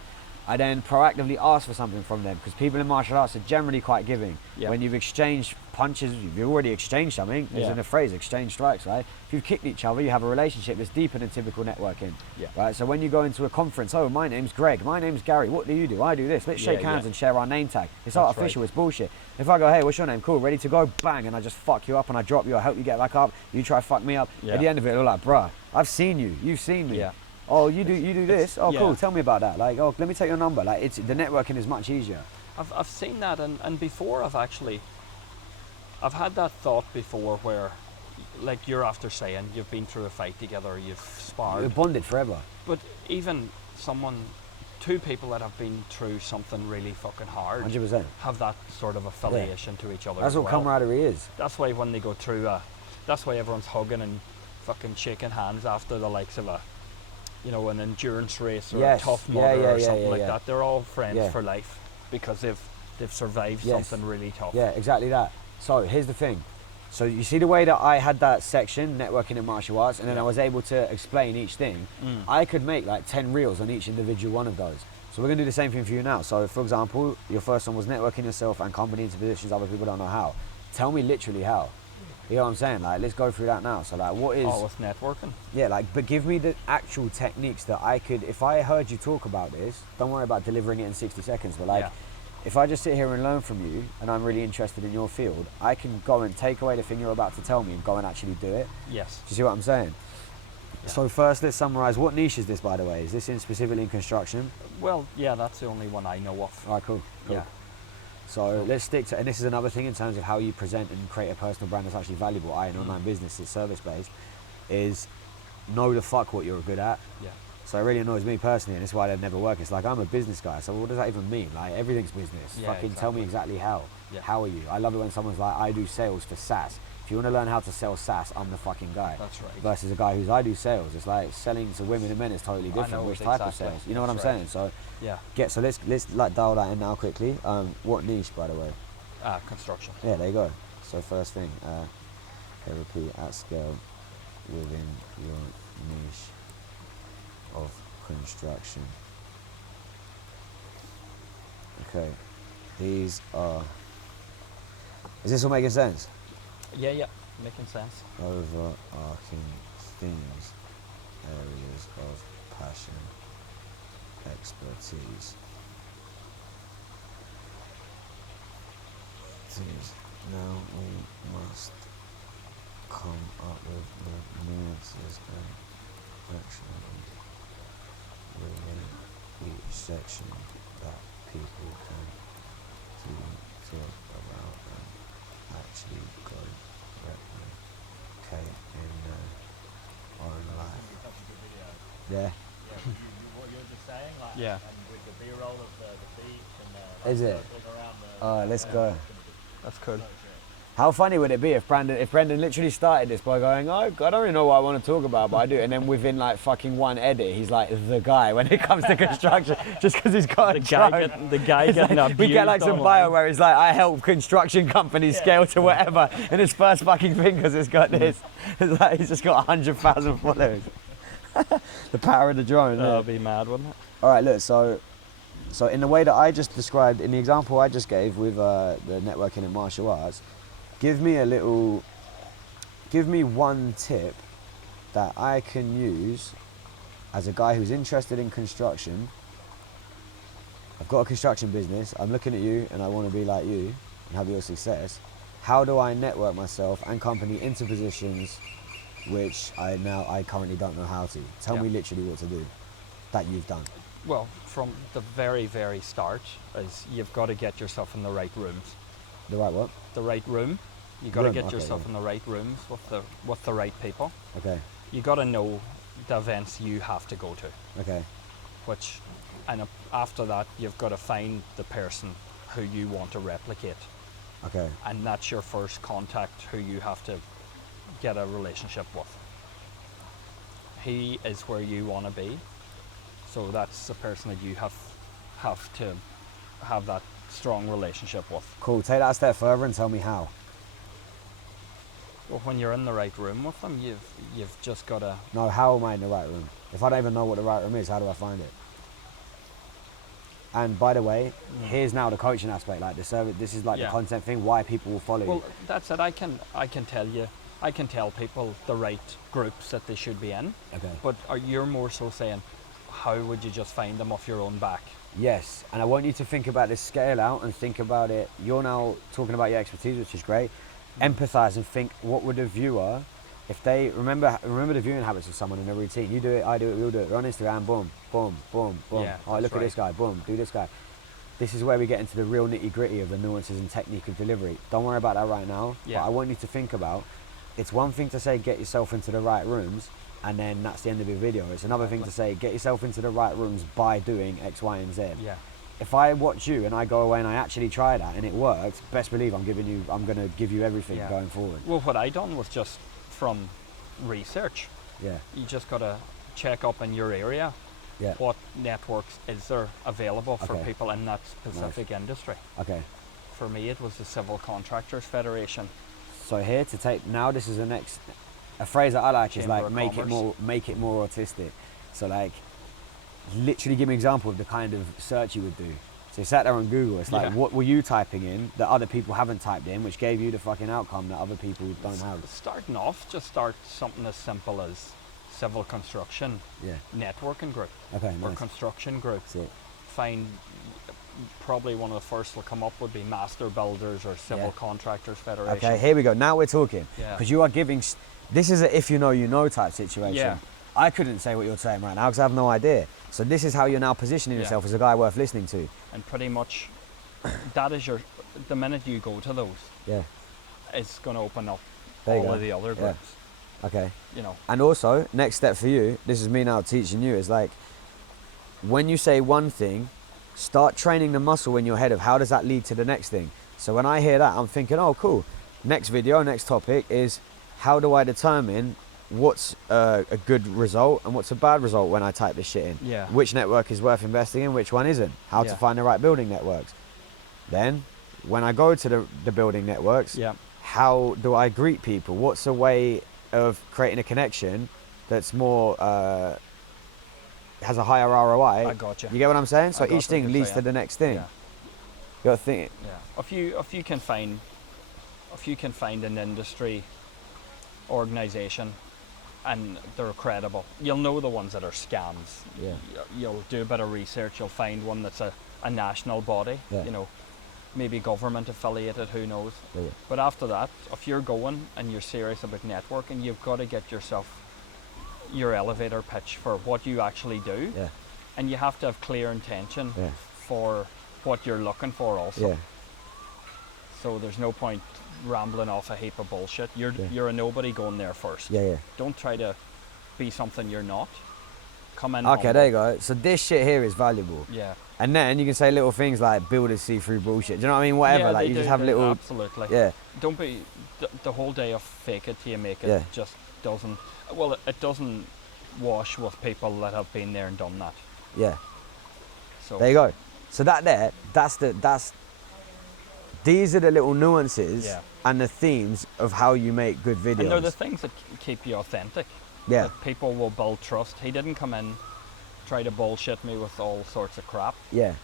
I then proactively ask for something from them because people in martial arts are generally quite giving. Yeah. When you've exchanged punches, you've already exchanged something. There's Yeah. in a phrase, exchange strikes, right? If you've kicked each other, you have a relationship that's deeper than typical networking. Yeah. Right? So when you go into a conference, oh, my name's Greg, my name's Gary, what do you do? I do this. Let's shake Yeah, hands yeah. and share our name tag. It's That's artificial, right. it's bullshit. If I go, hey, what's your name? Cool, ready to go? Bang, and I just fuck you up and I drop you, I help you get back up, you try to fuck me up. Yeah. At the end of it, they're like, bruh, I've seen you, you've seen me. Yeah. Oh, you do this? Oh, yeah. cool. Tell me about that. Like, oh, let me take your number. Like, it's the networking is much easier. I've seen that, and before I've had that thought before where, like you're after saying, you've been through a fight together, you've sparred, We're bonded forever. but even two people that have been through something really fucking hard 100%. have that sort of affiliation to each other. That's as what well. camaraderie is. That's why when they go through that's why everyone's hugging and fucking shaking hands after the likes of an endurance race or Yes. a tough Yeah, mudder yeah, or yeah, something yeah, like yeah. that. They're all friends Yeah. for life because they've survived Yes. something really tough. Yeah, exactly that. So here's the thing. So you see the way that I had that section, networking in martial arts, and then I was able to explain each thing. I could make like 10 reels on each individual one of those. So we're gonna do the same thing for you now. So for example, your first one was networking yourself and company into positions other people don't know how. Tell me literally how. You know what I'm saying? Like, let's go through that now. So like, what is... All with networking. Yeah, like, but give me the actual techniques that I could, if I heard you talk about this, don't worry about delivering it in 60 seconds, but like, Yeah. if I just sit here and learn from you, and I'm really interested in your field, I can go and take away the thing you're about to tell me and go and actually do it. Yes. Do you see what I'm saying? Yeah. So first, let's summarize. What niche is this, by the way? Is this specifically in construction? Well, yeah, that's the only one I know of. All right, cool. Yeah. So let's stick to, and this is another thing in terms of how you present and create a personal brand that's actually valuable, i.e. an online business that's service-based, is know the fuck what you're good at. Yeah. So it really annoys me personally, and it's why they'd never work. It's like, I'm a business guy, so what does that even mean? Like, everything's business. Yeah, Fucking tell me exactly how. Yeah. How are you? I love it when someone's like, I do sales for SaaS. If you want to learn how to sell SaaS, I'm the fucking guy. That's right. Versus a guy who's, I do sales. It's like selling to women and men is totally different. know, Which type of exactly. sales? You know what I'm That's right. saying? So Yeah. so let's like dial that in now quickly. What niche, by the way? Construction. Yeah, there you go. So first thing, therapy at scale within your niche of construction. Okay, these are. Is this all making sense? Yeah. Making sense. Overarching themes, areas of passion, expertise. Now we must come up with the nuances and Actually, within each section that people can talk about and actually go replicate in their own life. Yeah. What you're just saying, like, Yeah. and with the B-roll of the beach and Is it? circling around the. Alright, let's go. That's cool. How funny would it be if Brendan literally started this by going, oh, I don't really know what I want to talk about, but I do. And then within like fucking one edit, he's like the guy when it comes to construction, just because he's got a drone. The guy It's getting like, we get like abused some online. bio where he's like, I help construction companies scale to whatever, and his first fucking thing because it's got this. It's like he's just got 100,000 followers. The power of the drone. That'll Yeah. be mad, wouldn't it? All right, look. So in the way that I just described, in the example I just gave with the networking and martial arts, give me one tip that I can use as a guy who's interested in construction. I've got a construction business. I'm looking at you and I want to be like you and have your success. How do I network myself and company into positions which I currently don't know how to? Tell me literally what to do that you've done. Well, from the very, very start, is you've got to get yourself in the right rooms. The right what? The right room. You got to Room, get okay, yourself yeah. in the right rooms with the right people. Okay, You got to know the events you have to go to. okay, After that, you've got to find the person who you want to replicate, okay. and that's your first contact who you have to get a relationship with. He is where you want to be, so that's the person that you have to have that strong relationship with. Cool, take that a step further and tell me how. Well, when you're in the right room with them, you've just got to. No, how am I in the right room? If I don't even know what the right room is, how do I find it? And by the way, here's now the coaching aspect, like the service. This is like the Yeah. content thing. Why people will follow Well, you. that's it. I can tell people the right groups that they should be in. Okay. But you're more so saying, how would you just find them off your own back? Yes, and I want you to think about this scale out and think about it. You're now talking about your expertise, which is great. Empathize and think, what would a viewer, if they remember the viewing habits of someone in a routine. You do it, I do it, we all do it. We're on Instagram, boom, boom, boom, boom. Yeah, Oh, look that's at this guy, boom, do this guy. This is where we get into the real nitty gritty of the nuances and technique of delivery. Don't worry about that right now. Yeah. But I want you to think about, it's one thing to say get yourself into the right rooms and then that's the end of your video. It's another thing to say get yourself into the right rooms by doing X, Y, and Z. Yeah. If I watch you and I go away and I actually try that and it works, best believe I'm going to give you everything Yeah. going forward. Well, what I done was just from research. Yeah, You just got to check up in your area. yeah. What networks is there available for Okay. people in that specific industry? Okay. For me, it was the Civil Contractors Federation. So here to take now, this is a phrase that I like is Chamber like of make it more autistic. So like, literally give me an example of the kind of search you would do. So you sat there on Google. It's like, Yeah. what were you typing in that other people haven't typed in, which gave you the fucking outcome that other people don't have? Starting off, just start something as simple as civil construction Yeah. networking group Okay. or Nice. construction group. That's it. Find probably one of the first will come up would be Master Builders or Civil Yeah. Contractors Federation. Okay. Here we go. Now we're talking. Yeah. Because you are giving. This is a if you know you know type situation. Yeah. I couldn't say what you're saying right now because I have no idea. So this is how you're now positioning Yeah. yourself as a guy worth listening to. And pretty much that is the minute you go to those, Yeah. it's going to open up There you all go. of the other Yeah. groups. Okay. You know, And also, next step for you, this is me now teaching you, is like, when you say one thing, start training the muscle in your head of how does that lead to the next thing. So when I hear that, I'm thinking, oh, cool. Next video, next topic is how do I determine what's a good result and what's a bad result when I type this shit in? Yeah. Which network is worth investing in, which one isn't? How to Yeah. find the right building networks. Then, when I go to the building networks, yeah, how do I greet people? What's a way of creating a connection that's more has a higher ROI? I gotcha. You get what I'm saying? So I got each what thing you're leads to saying. the next thing. Yeah. You got to think. Yeah. If you can find an industry organization and they're credible, you'll know the ones that are scams. Yeah. You'll do a bit of research, you'll find one that's a national body, Yeah. you know, maybe government affiliated, who knows. Yeah. But after that, if you're going and you're serious about networking, you've got to get yourself, your elevator pitch for what you actually do, Yeah. and you have to have clear intention Yeah. for what you're looking for also. Yeah. So there's no point rambling off a heap of bullshit. You're a nobody going there first. Yeah. Yeah. Don't try to be something you're not. Come in. Okay, humble. there you go. So this shit here is valuable. Yeah. And then you can say little things like builders see through bullshit. Do you know what I mean? Whatever. Yeah, like they you do, just have they- little. Absolutely. Yeah. Don't be the whole day of fake it till you make it. Yeah. Just doesn't. Well, it doesn't wash with people that have been there and done that. Yeah. So There you go. So that's these are the little nuances Yeah. and the themes of how you make good videos. and they're the things that keep you authentic. yeah. That people will build trust. He didn't come in, try to bullshit me with all sorts of crap. Yeah.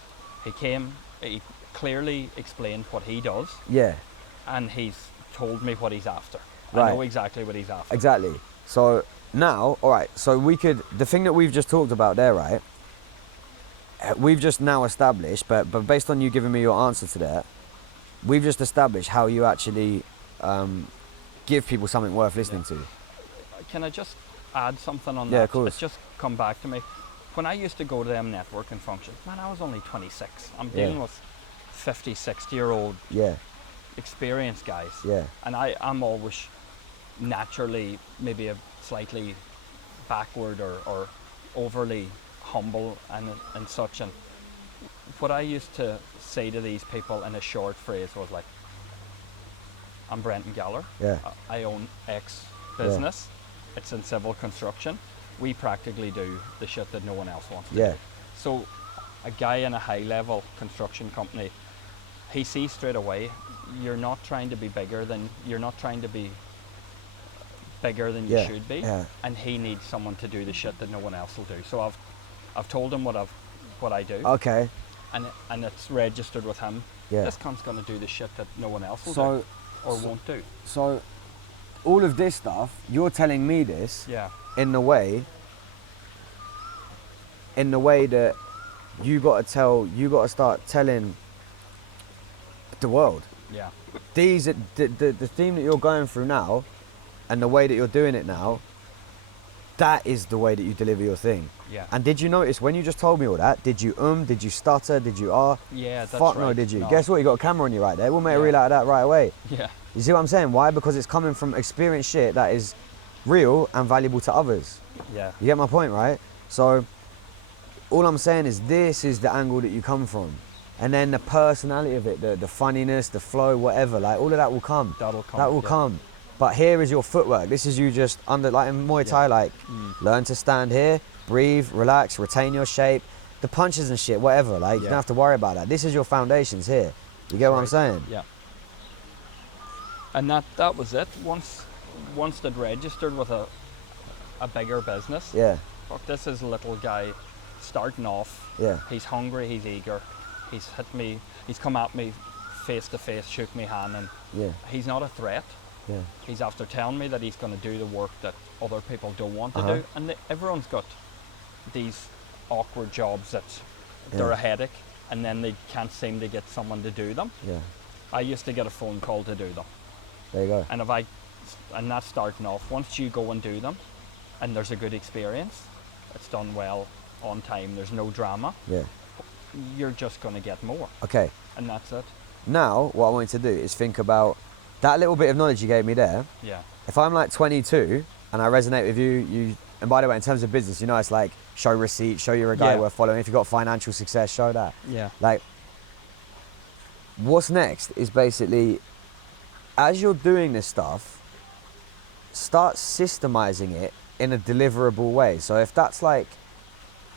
He came. He clearly explained what he does, Yeah. and he's told me what he's after. Right. I know exactly what he's after. Exactly. So now, all right. So the thing that we've just talked about there, right? We've just now established, but based on you giving me your answer to that, we've just established how you actually give people something worth listening to. Can I just add something on Yeah, that? of course. It's just come back to me. When I used to go to them networking functions, man, I was only 26. I'm Yeah. dealing with 50, 60-year-old Yeah. experienced guys. Yeah. And I'm always naturally maybe a slightly backward or overly humble and such. And what I used to say to these people in a short phrase was like, I'm Brenton Galler. Yeah. I own X business. It's in civil construction. We practically do the shit that no one else wants to Yeah. do. So a guy in a high level construction company, he sees straight away, you're not trying to be bigger than you Yeah, should be. yeah. And he needs someone to do the shit that no one else will do. So I've told him what I do, Okay. and it's registered with him. Yeah. This cunt's gonna do the shit that no one else will So do or won't do. so all of this stuff, you're telling me this Yeah. in the way that you got to start telling the world. Yeah. These are the theme that you're going through now and the way that you're doing it now, that is the way that you deliver your thing. Yeah. And did you notice when you just told me all that, did you did you stutter, did you Yeah, that's fuck no, right. did you? No. Guess what, you got a camera on you right there, we'll make a Yeah. reel out of that right away. Yeah. You see what I'm saying? Why? Because it's coming from experienced shit that is real and valuable to others. Yeah. You get my point, right? So all I'm saying is this is the angle that you come from. And then the personality of it, the funniness, the flow, whatever, like all of that will come. That'll come. That will yeah. come. But here is your footwork. This is you just under, like in Muay Thai, like learn to stand here, breathe, relax, retain your shape. The punches and shit, whatever, like you Yeah. don't have to worry about that. This is your foundations here. You get what I'm Right. saying? Yeah. And that was it. Once they'd registered with a bigger business, Yeah, fuck, this is a little guy starting off. yeah, He's hungry, he's eager. He's hit me, he's come at me face to face, shook me hand, and yeah, he's not a threat. yeah, He's after telling me that he's going to do the work that other people don't want to Uh-huh. do. And everyone's got these awkward jobs that they're Yeah. a headache, and then they can't seem to get someone to do them. yeah. I used to get a phone call to do them. There you go. And that's starting off. Once you go and do them, and there's a good experience, it's done well, on time, there's no drama, Yeah. you're just going to get more. Okay. And that's it. Now, what I want you to do is think about that little bit of knowledge you gave me there. Yeah. If I'm like 22 and I resonate with you, and by the way, in terms of business, you know, it's like show receipts, show you're a guy Yeah. worth following. If you've got financial success, show that. Yeah. Like, what's next is basically, as you're doing this stuff, start systemizing it in a deliverable way. So if that's like,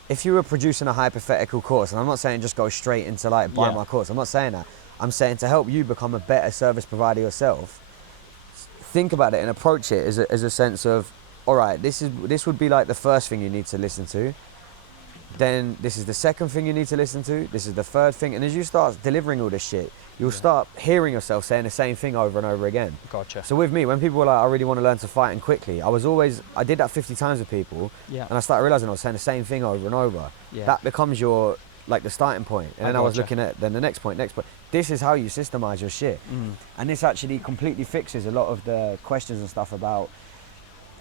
if you were producing a hypothetical course, and I'm not saying just go straight into like buy Yeah. my course, I'm not saying that. I'm saying to help you become a better service provider yourself, think about it and approach it as a sense of, all right, this would be like the first thing you need to listen to. Then this is the second thing you need to listen to. This is the third thing. And as you start delivering all this shit, you'll start hearing yourself saying the same thing over and over again. Gotcha. So with me, when people were like, I really want to learn to fight and quickly, I did that 50 times with people. Yeah. And I started realizing I was saying the same thing over and over. Yeah. That becomes your, like the starting point. And I then I was gotcha. looking at then the next point. This is how you systemize your shit. Mm. And this actually completely fixes a lot of the questions and stuff about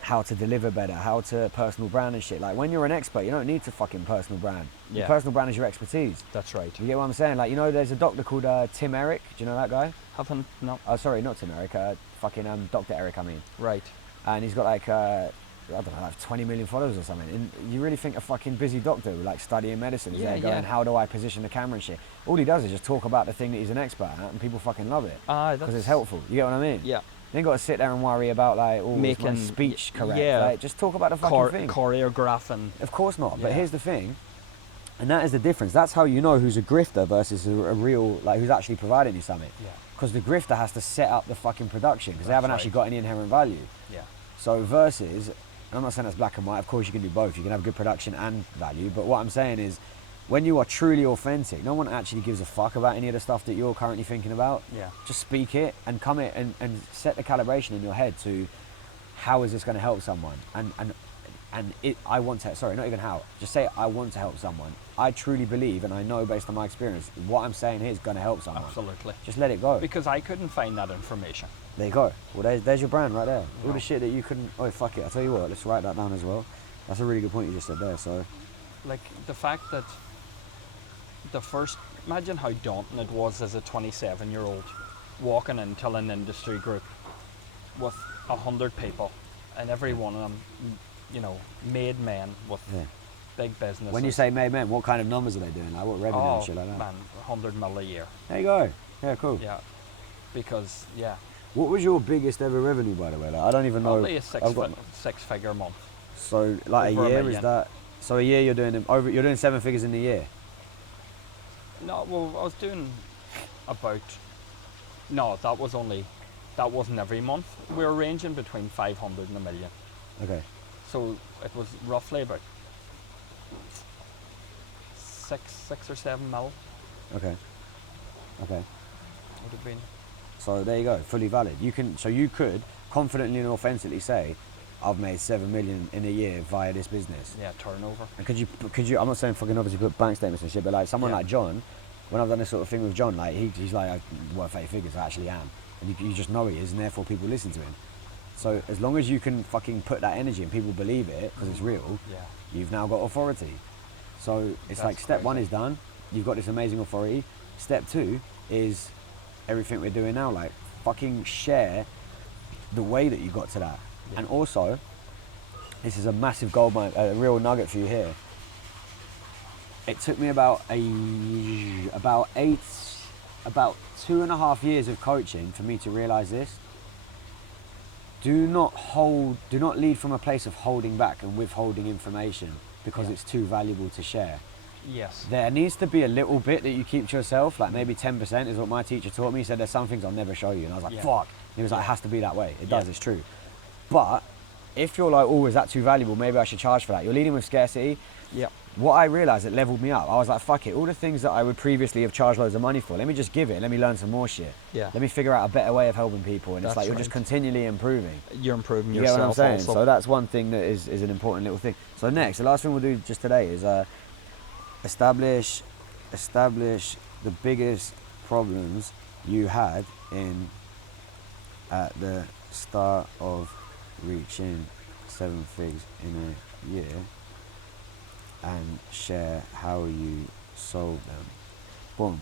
how to deliver better, how to personal brand and shit. Like when you're an expert, you don't need to fucking personal brand. Your Yeah. personal brand is your expertise. That's right. You get what I'm saying? Like, you know, there's a doctor called Tim Eric. Do you know that guy? Haven't no. Oh, sorry, not Tim Eric. Dr. Eric, I mean. Right. And he's got like, I don't know, like 20 million followers or something. And you really think a fucking busy doctor, like studying medicine, is Yeah, there going, yeah. how do I position the camera and shit? All he does is just talk about the thing that he's an expert at, and people fucking love it. Ah, Because it's that's helpful. You get what I mean? Yeah. You ain't got to sit there and worry about like, oh, is my Making- speech correct? yeah. Like, just talk about the fucking thing. Choreographing. Of course not. But Yeah. here's the thing, and that is the difference. That's how you know who's a grifter versus a real, like, who's actually providing you something. Yeah. Because the grifter has to set up the fucking production because they That's haven't actually right. got any inherent value. Yeah. So versus, and I'm not saying that's black and white. Of course you can do both. You can have good production and value. But what I'm saying is, when you are truly authentic, no one actually gives a fuck about any of the stuff that you're currently thinking about. Yeah. Just speak it and come it and set the calibration in your head to how is this going to help someone and it, I want to, sorry, not even how, just say I want to help someone. I truly believe and I know based on my experience what I'm saying here is going to help someone. Absolutely. Just let it go. Because I couldn't find that information. There you go. Well, there's your brand right there. All No. the shit that you couldn't, oh fuck it, I'll tell you what, let's write that down as well. That's a really good point you just said there. So Like the fact that imagine how daunting it was as a 27-year-old walking into an industry group with 100 people and every one of them, you know, made men with yeah. big businesses. When you say made men, what kind of numbers are they doing? Like what revenue oh and shit like that? man, 100 mil a year. There you go. Yeah, cool. Yeah. Because, yeah, What was your biggest ever revenue, by the way? Like, I don't even know. probably a I've got- six-figure month. So like Over a a year is million. that? So a year you're doing you're doing 7 figures in a year. No, well, I was doing about. No, that wasn't every month. We were ranging between 500 and a million. Okay. So it was roughly about six or 7 mil Okay. Okay. would have been. So there you go, fully valid. You could confidently and authentically say, I've made 7 million in a year via this business. Yeah, turnover. And could you? I'm not saying fucking obviously put bank statements and shit, but like someone Yeah. like John, when I've done this sort of thing with John, like he's like, I'm worth 8 figures. I actually am, and you just know he is, and therefore people listen to him. So as long as you can fucking put that energy and people believe it because it's real, Yeah. you've now got authority. So it's like That's step one crazy. is done. You've got this amazing authority. Step two is everything we're doing now. Like fucking share the way that you got to that. Yeah. And also, this is a massive gold mine, a real nugget for you here. It took me about 2.5 years of coaching for me to realize this. Do not lead from a place of holding back and withholding information because Yeah. it's too valuable to share. Yes. There needs to be a little bit that you keep to yourself, like maybe 10% is what my teacher taught me. He said there's some things I'll never show you. And I was like, Yeah. fuck. And he was like, it Yeah. has to be that way. It Yeah. does, it's true. But if you're like, oh, is that too valuable? Maybe I should charge for that. You're leading with scarcity. Yeah. What I realized, it leveled me up. I was like, fuck it. All the things that I would previously have charged loads of money for, let me just give it. Let me learn some more shit. Yeah. Let me figure out a better way of helping people. And it's That's like you're just right. continually improving. You're improving You get yourself what I'm saying? also. So that's one thing that is an important little thing. So next, the last thing we'll do just today is establish the biggest problems you had at the start of reaching 7 figures in a year and share how you solve them. Boom.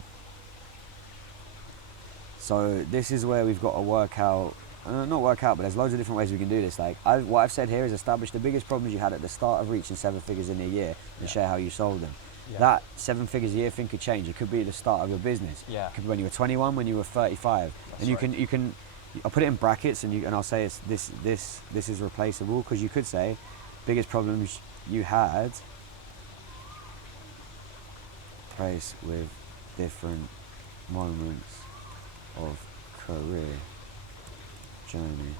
So this is where we've got to work out, not work out, but there's loads of different ways we can do this. Like what I've said here is establish the biggest problems you had at the start of reaching 7 figures in a year and Yeah. share how you solve them. Yeah. That 7 figures a year thing could change. It could be the start of your business. Yeah. It could be when you were 21, when you were 35. That's And you right. can, I'll put it in brackets and I'll say it's this is replaceable because you could say biggest problems you had place with different moments of career journey.